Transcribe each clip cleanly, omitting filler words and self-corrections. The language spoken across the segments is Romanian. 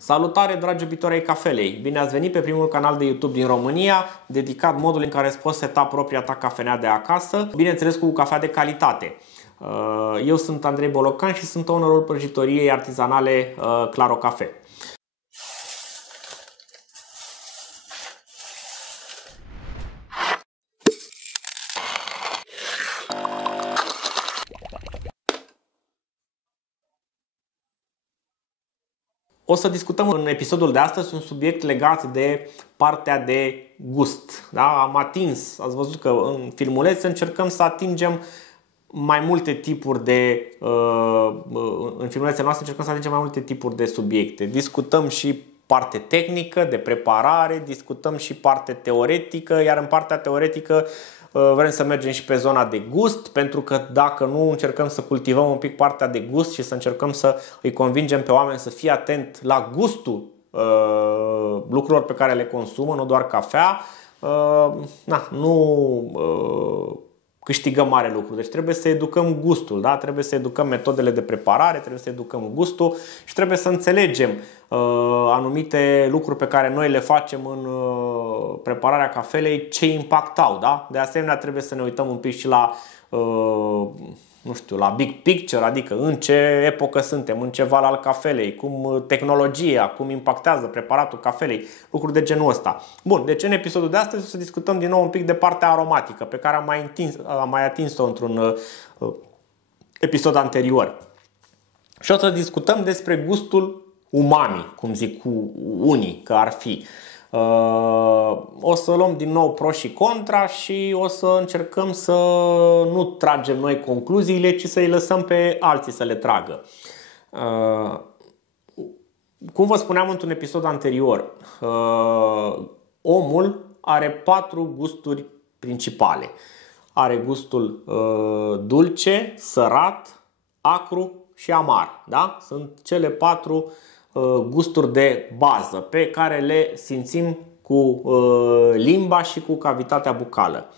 Salutare, dragi iubitori ai cafelei! Bine ați venit pe primul canal de YouTube din România, dedicat modului în care îți poți seta propria ta cafenea de acasă, bineînțeles cu cafea de calitate. Eu sunt Andrei Bolocan și sunt ownerul prăjitoriei artizanale Claro Cafe. O să discutăm în episodul de astăzi un subiect legat de partea de gust. Da? Am atins, ați văzut că în filmuleț încercăm să atingem mai multe tipuri de în filmulețele noastre încercăm să atingem mai multe tipuri de subiecte. Discutăm și parte tehnică de preparare, discutăm și parte teoretică, iar în partea teoretică vrem să mergem și pe zona de gust, pentru că dacă nu încercăm să cultivăm un pic partea de gust și să încercăm să îi convingem pe oameni să fie atent la gustul lucrurilor pe care le consumă, nu doar cafea, nu câștigăm mare lucru. Deci trebuie să educăm gustul, da? Trebuie să educăm metodele de preparare, trebuie să educăm gustul și trebuie să înțelegem anumite lucruri pe care noi le facem în prepararea cafelei, ce impact au, da? De asemenea, trebuie să ne uităm un pic și la nu știu, la big picture, adică în ce epocă suntem, în ce val al cafelei, cum tehnologia, cum impactează preparatul cafelei, lucruri de genul ăsta. Bun, deci în episodul de astăzi o să discutăm din nou un pic de partea aromatică, pe care am mai atins-o într-un episod anterior. Și o să discutăm despre gustul umami, cum zic cu unii că ar fi. O să luăm din nou pro și contra și o să încercăm să nu tragem noi concluziile, ci să îi lăsăm pe alții să le tragă. Cum vă spuneam într-un episod anterior, omul are 4 gusturi principale. Are gustul dulce, sărat, acru și amar. Da? Sunt cele 4 gusturi de bază pe care le simțim cu limba și cu cavitatea bucală.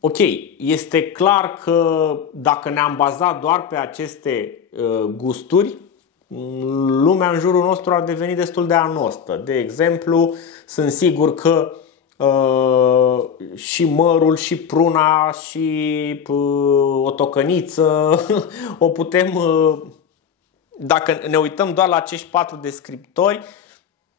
Ok, este clar că dacă ne-am bazat doar pe aceste gusturi, lumea în jurul nostru ar deveni destul de anostă. De exemplu, sunt sigur că și mărul, și pruna, și o tocăniță o putem... Dacă ne uităm doar la acești 4 descriptori,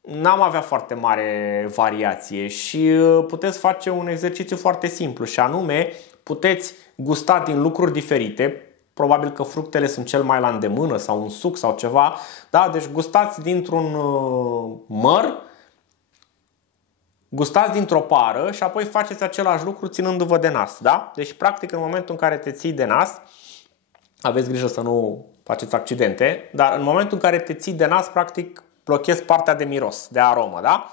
n-am avea foarte mare variație și puteți face un exercițiu foarte simplu și anume puteți gusta din lucruri diferite. Probabil că fructele sunt cel mai la îndemână sau un suc sau ceva, da? Deci gustați dintr-un măr, gustați dintr-o pară și apoi faceți același lucru ținându-vă de nas, da? Deci practic în momentul în care te ții de nas, aveți grijă să nu faceți accidente, dar în momentul în care te ții de nas, practic blochezi partea de miros, de aromă, da?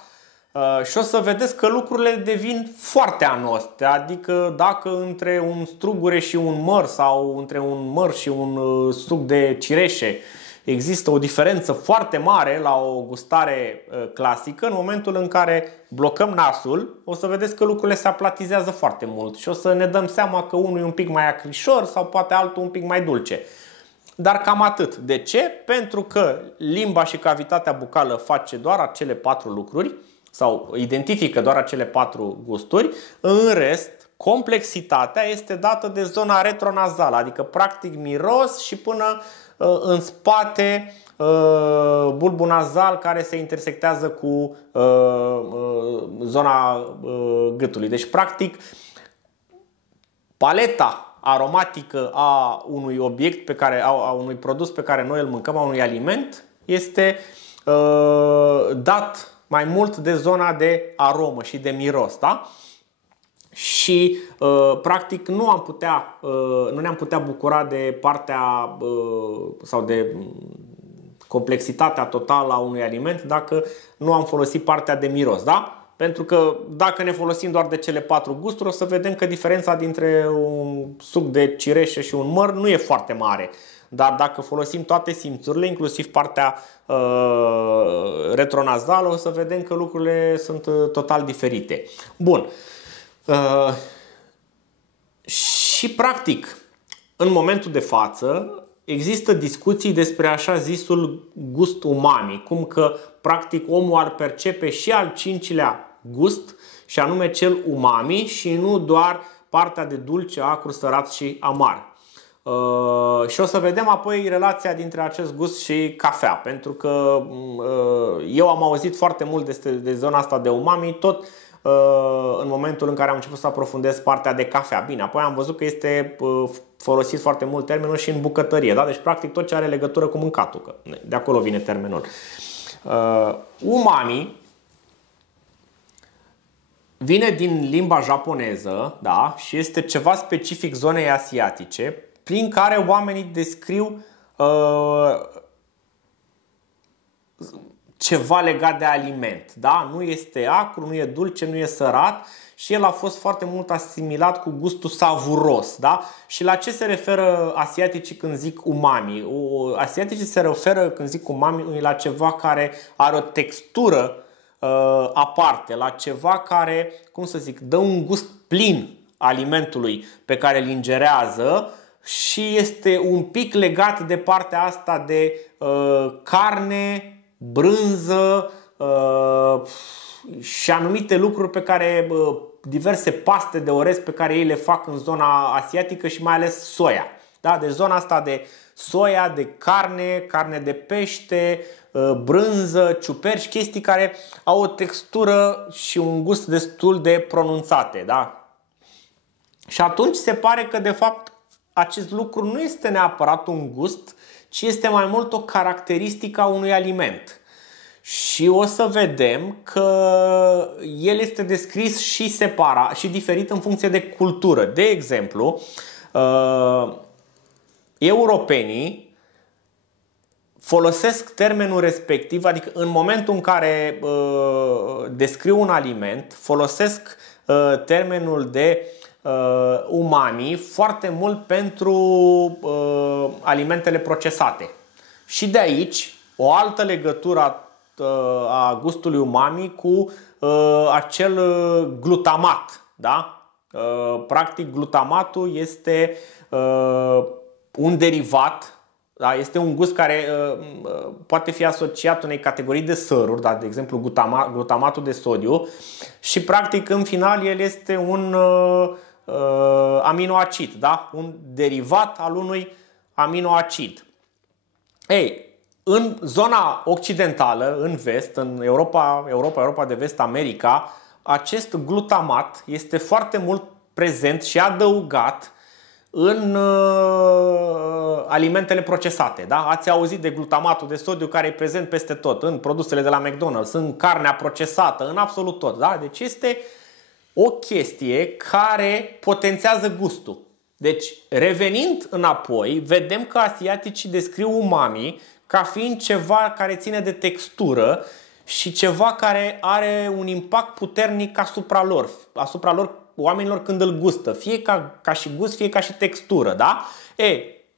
Și o să vedeți că lucrurile devin foarte anoste, adică dacă între un strugure și un măr sau între un măr și un suc de cireșe există o diferență foarte mare la o gustare clasică, în momentul în care blocăm nasul, o să vedeți că lucrurile se aplatizează foarte mult și o să ne dăm seama că unul e un pic mai acrișor sau poate altul un pic mai dulce. Dar cam atât. De ce? Pentru că limba și cavitatea bucală face doar acele 4 lucruri sau identifică doar acele 4 gusturi. În rest, complexitatea este dată de zona retronazală, adică practic miros și până în spate bulbul nazal care se intersectează cu zona gâtului. Deci practic paleta aromatică a unui obiect a unui produs pe care noi îl mâncăm, a unui aliment, este dat mai mult de zona de aromă și de miros, da? Și practic nu ne-am putea bucura de partea sau de complexitatea totală a unui aliment dacă nu am folosit partea de miros, da? Pentru că dacă ne folosim doar de cele 4 gusturi, o să vedem că diferența dintre un suc de cireșe și un măr nu e foarte mare. Dar dacă folosim toate simțurile, inclusiv partea retronazală, o să vedem că lucrurile sunt total diferite. Bun. Și practic, în momentul de față, există discuții despre așa zisul gust umami, cum că practic omul ar percepe și al cincilea gust, și anume cel umami, și nu doar partea de dulce, acru, sărat și amar. Și o să vedem apoi relația dintre acest gust și cafea, pentru că eu am auzit foarte mult de zona asta de umami tot în momentul în care am început să aprofundez partea de cafea. Bine, apoi am văzut că este folosit foarte mult termenul și în bucătărie, da? Deci practic tot ce are legătură cu mâncatul, că de acolo vine termenul. Umami vine din limba japoneză, da? Și este ceva specific zonei asiatice, prin care oamenii descriu ceva legat de aliment, da? Nu este acru, nu e dulce, nu e sărat, și el a fost foarte mult asimilat cu gustul savuros, da? Și la ce se referă asiaticii când zic umami? Asiaticii se referă când zic umami la ceva care are o textură aparte, la ceva care, cum să zic, dă un gust plin alimentului pe care îl ingerează și este un pic legat de partea asta de carne, brânză și anumite lucruri pe care diverse paste de orez pe care ei le fac în zona asiatică și mai ales soia. Da? Deci zona asta de soia, de carne, carne de pește, brânză, ciuperci, chestii care au o textură și un gust destul de pronunțate. Da? Și atunci se pare că de fapt acest lucru nu este neapărat un gust, ci este mai mult o caracteristică a unui aliment. Și o să vedem că el este descris și separat și diferit în funcție de cultură. De exemplu, europenii folosesc termenul respectiv, adică în momentul în care descriu un aliment, folosesc termenul de umami foarte mult pentru alimentele procesate. Și de aici o altă legătură a gustului umami cu acel glutamat, da? Practic glutamatul este un derivat, da? Este un gust care poate fi asociat unei categorii de săruri, da? De exemplu glutamatul de sodiu, și practic în final el este un aminoacid, da? Un derivat al unui aminoacid. Ei, în zona occidentală, în vest, în Europa de vest, America, acest glutamat este foarte mult prezent și adăugat în alimentele procesate. Da? Ați auzit de glutamatul de sodiu care e prezent peste tot, în produsele de la McDonald's, în carnea procesată, în absolut tot. Da? Deci este o chestie care potențează gustul. Deci, revenind înapoi, vedem că asiaticii descriu umami ca fiind ceva care ține de textură și ceva care are un impact puternic asupra lor oamenilor când îl gustă, fie ca și gust, fie ca și textură, da?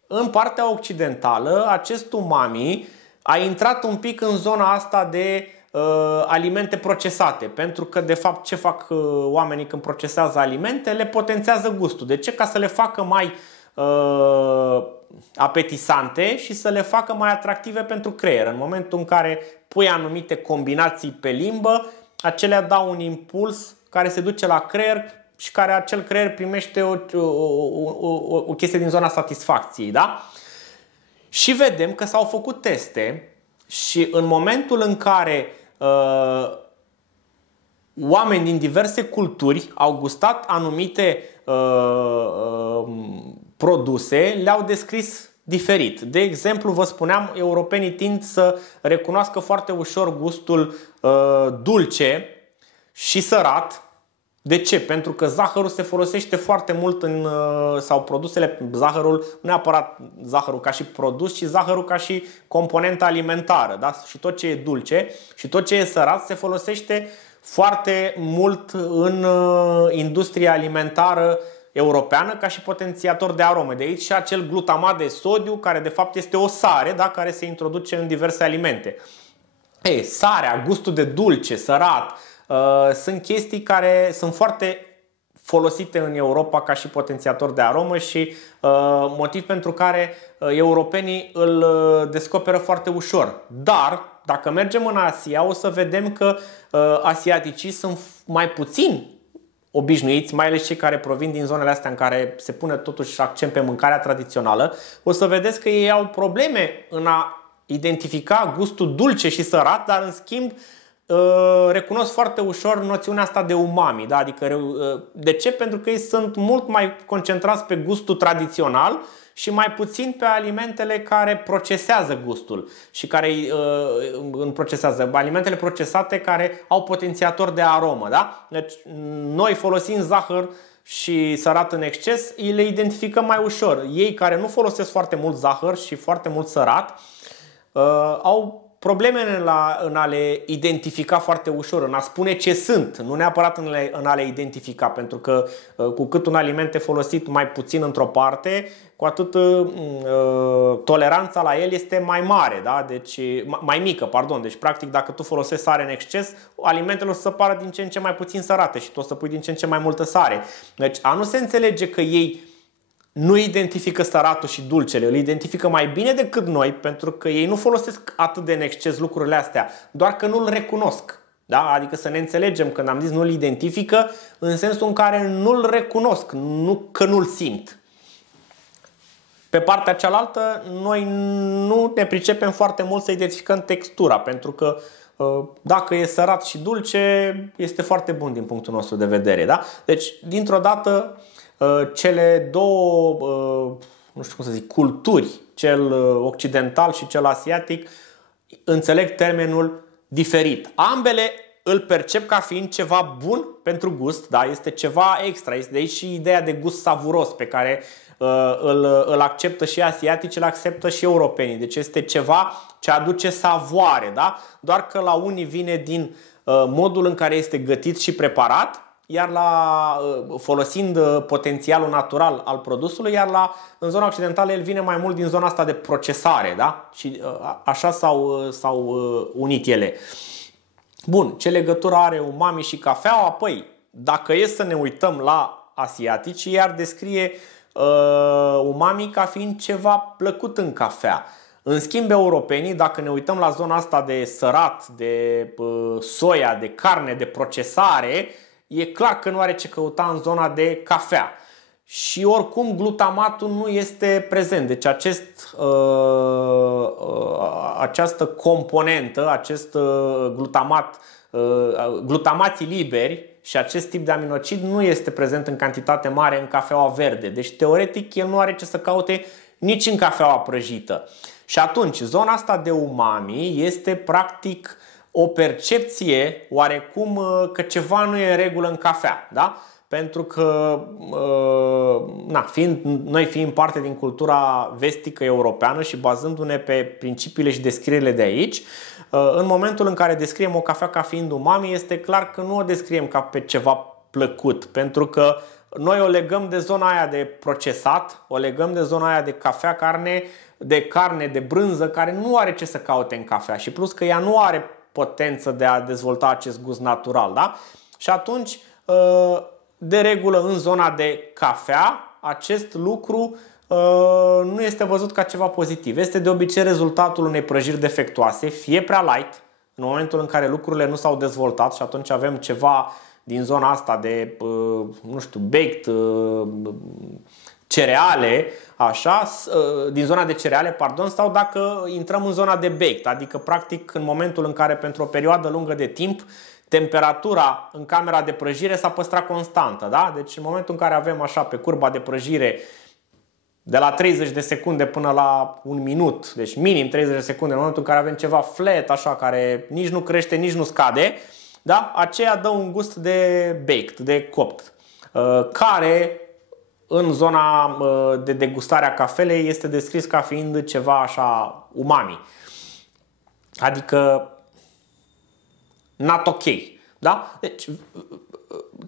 În partea occidentală, acest umami a intrat un pic în zona asta de alimente procesate, pentru că de fapt ce fac oamenii când procesează alimente? Le potențează gustul. De ce? Ca să le facă mai apetisante și să le facă mai atractive pentru creier. În momentul în care pui anumite combinații pe limbă, acelea dau un impuls care se duce la creier și care acel creier primește o chestie din zona satisfacției, da? Și vedem că s-au făcut teste și în momentul în care oameni din diverse culturi au gustat anumite produse, le-au descris diferit. De exemplu, vă spuneam, europenii tind să recunoască foarte ușor gustul dulce și sărat. De ce? Pentru că zahărul se folosește foarte mult sau produsele, zahărul, nu neapărat zahărul ca și produs, ci zahărul ca și componentă alimentară. Da? Și tot ce e dulce și tot ce e sărat se folosește foarte mult în industria alimentară europeană ca și potențiator de arome. De aici și acel glutamat de sodiu, care de fapt este o sare, da? Care se introduce în diverse alimente. Sarea, gustul de dulce, sărat, sunt chestii care sunt foarte folosite în Europa ca și potențiator de aromă și motiv pentru care europenii îl descoperă foarte ușor. Dar dacă mergem în Asia, o să vedem că asiaticii sunt mai puțin obișnuiți, mai ales cei care provin din zonele astea în care se pune totuși accent pe mâncarea tradițională. O să vedeți că ei au probleme în a identifica gustul dulce și sărat, dar în schimb recunosc foarte ușor noțiunea asta de umami, da? Adică, de ce? Pentru că ei sunt mult mai concentrați pe gustul tradițional și mai puțin pe alimentele care procesează gustul și care procesează alimentele procesate care au potențiator de aromă, da? Deci noi folosind zahăr și sărat în exces, le identificăm mai ușor. Ei care nu folosesc foarte mult zahăr și foarte mult sărat au probleme în a le identifica foarte ușor, în a spune ce sunt, nu neapărat în a le identifica, pentru că cu cât un aliment e folosit mai puțin într-o parte, cu atât toleranța la el este mai mare, da? Deci, mai mică, pardon. Deci practic dacă tu folosești sare în exces, alimentele o să pară din ce în ce mai puțin sărate și tu o să pui din ce în ce mai multă sare. Deci a nu se înțelege că ei nu identifică săratul și dulcele, îl identifică mai bine decât noi, pentru că ei nu folosesc atât de în exces lucrurile astea, doar că nu-l recunosc. Da? Adică să ne înțelegem, când am zis nu-l identifică, în sensul în care nu-l recunosc, nu că nu-l simt. Pe partea cealaltă, noi nu ne pricepem foarte mult să identificăm textura, pentru că dacă e sărat și dulce, este foarte bun din punctul nostru de vedere. Da? Deci, dintr-o dată, cele două, nu știu cum să zic, culturi, cel occidental și cel asiatic, înțeleg termenul diferit. Ambele îl percep ca fiind ceva bun pentru gust, da? Este ceva extra, este de aici și ideea de gust savuros pe care îl acceptă și asiaticii, îl acceptă și europenii. Deci este ceva ce aduce savoare, da? Doar că la unii vine din modul în care este gătit și preparat, iar folosind potențialul natural al produsului, iar în zona occidentală el vine mai mult din zona asta de procesare, da? Și așa s-au unit ele. Bun, ce legătură are umami și cafeaua? Apoi, dacă e să ne uităm la asiatici, iar descrie umami ca fiind ceva plăcut în cafea. În schimb, europenii, dacă ne uităm la zona asta de sărat, de soia, de carne, de procesare, e clar că nu are ce căuta în zona de cafea. Și oricum glutamatul nu este prezent. Deci această componentă, acest glutamații liberi și acest tip de aminocid nu este prezent în cantitate mare în cafeaua verde. Deci teoretic el nu are ce să caute nici în cafeaua prăjită. Și atunci zona asta de umami este practic o percepție oarecum că ceva nu e în regulă în cafea, da? Pentru că noi fiind parte din cultura vestică europeană și bazându-ne pe principiile și descrierile de aici, în momentul în care descriem o cafea ca fiind umami, este clar că nu o descriem ca pe ceva plăcut, pentru că noi o legăm de zona aia de procesat, o legăm de zona aia de cafea, carne, de brânză, care nu are ce să caute în cafea și plus că ea nu are potență de a dezvolta acest gust natural, da? Și atunci, de regulă, în zona de cafea, acest lucru nu este văzut ca ceva pozitiv. Este de obicei rezultatul unei prăjiri defectuoase, fie prea light, în momentul în care lucrurile nu s-au dezvoltat și atunci avem ceva din zona asta de, nu știu, baked, cereale, așa, din zona de cereale, pardon, sau dacă intrăm în zona de baked, adică practic în momentul în care pentru o perioadă lungă de timp temperatura în camera de prăjire s-a păstrat constantă, da? Deci în momentul în care avem așa pe curba de prăjire de la 30 de secunde până la un minut, deci minim 30 de secunde, în momentul în care avem ceva flat, așa, care nici nu crește, nici nu scade, da? Aceea dă un gust de baked, de copt, care în zona de degustare a cafelei este descris ca fiind ceva așa umami. Adică not ok. Da? Deci,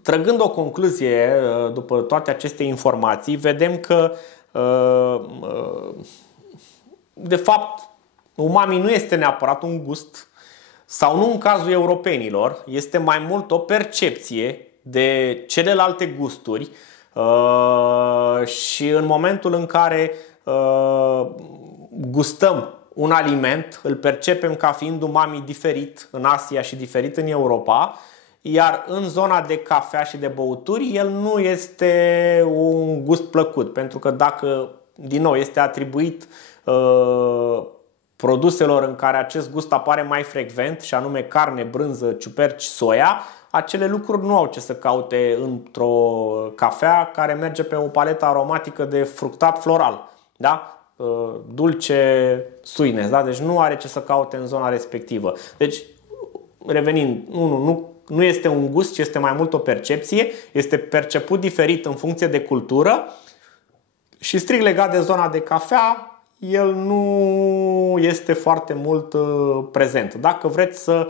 trăgând o concluzie după toate aceste informații, vedem că de fapt umami nu este neapărat un gust, sau nu în cazul europenilor, este mai mult o percepție de celelalte gusturi și în momentul în care gustăm un aliment, îl percepem ca fiind umami diferit în Asia și diferit în Europa, iar în zona de cafea și de băuturi el nu este un gust plăcut, pentru că dacă, din nou, este atribuit produselor în care acest gust apare mai frecvent, și anume carne, brânză, ciuperci, soia, acele lucruri nu au ce să caute într-o cafea care merge pe o paletă aromatică de fructat floral, da? Dulce, sweetness, da? Deci nu are ce să caute în zona respectivă. Deci, revenind, nu este un gust, ci este mai mult o percepție, este perceput diferit în funcție de cultură și strict legat de zona de cafea, el nu este foarte mult prezent. Dacă vreți să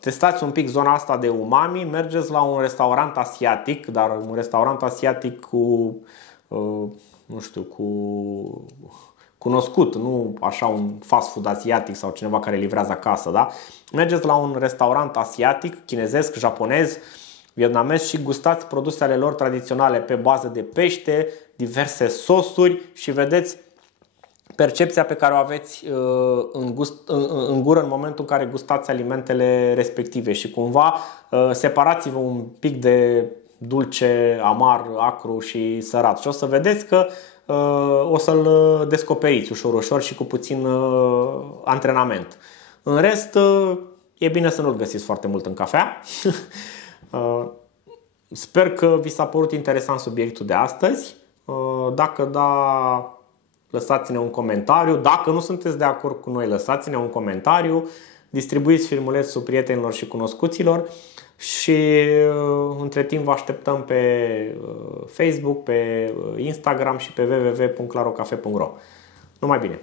testați un pic zona asta de umami, mergeți la un restaurant asiatic, dar un restaurant asiatic cu, nu știu, cu cunoscut, nu așa un fast food asiatic sau cineva care livrează acasă, da? Mergeți la un restaurant asiatic, chinezesc, japonez, vietnamez și gustați produsele lor tradiționale pe bază de pește, diverse sosuri și vedeți percepția pe care o aveți în gură în momentul în care gustați alimentele respective și cumva separați-vă un pic de dulce, amar, acru și sărat și o să vedeți că o să-l descoperiți ușor, ușor și cu puțin antrenament. În rest, e bine să nu-l găsiți foarte mult în cafea. Sper că vi s-a părut interesant subiectul de astăzi. Dacă da, lăsați-ne un comentariu. Dacă nu sunteți de acord cu noi, lăsați-ne un comentariu. Distribuiți filmulețul prietenilor și cunoscuților. Și între timp vă așteptăm pe Facebook, pe Instagram și pe www.clarocafe.ro. Numai bine!